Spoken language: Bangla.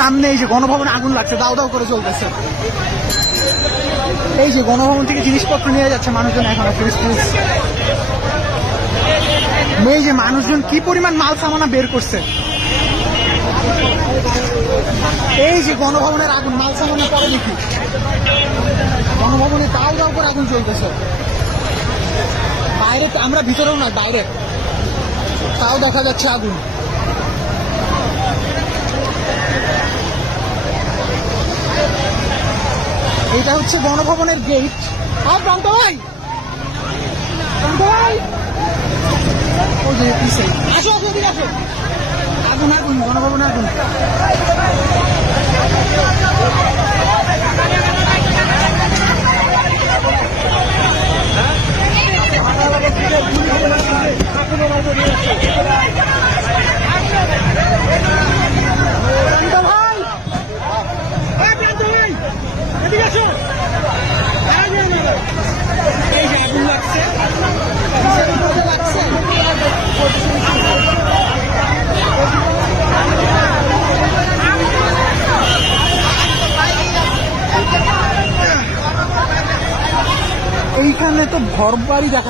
সামনে এই যে গণভবনে আগুন লাগছে, দাও দাও করে চলতেছে। এই যে গণভবন থেকে জিনিসপত্র নিয়ে যাচ্ছে মানুষজন এখন। এই যে মানুষজন কি পরিমাণ মাল সামানা বের করছে। এই যে গণভবনের আগুন, মাল সামানা পরে দেখি গণভবনে দাও দাও করে আগুন চলতেছে। বাইরে আমরা ভিতরেও নয়, বাইরে তাও দেখা যাচ্ছে আগুন। এটা হচ্ছে গণভবনের গেট। আর প্রান্ত ভাই, প্রান্ত ভাই, ওই যে পিছে আসো, আসো, এদিকে আসো। আগুন আগুন, গণভবনে আগুন। এইখানে তো ঘর বাড়ি দেখা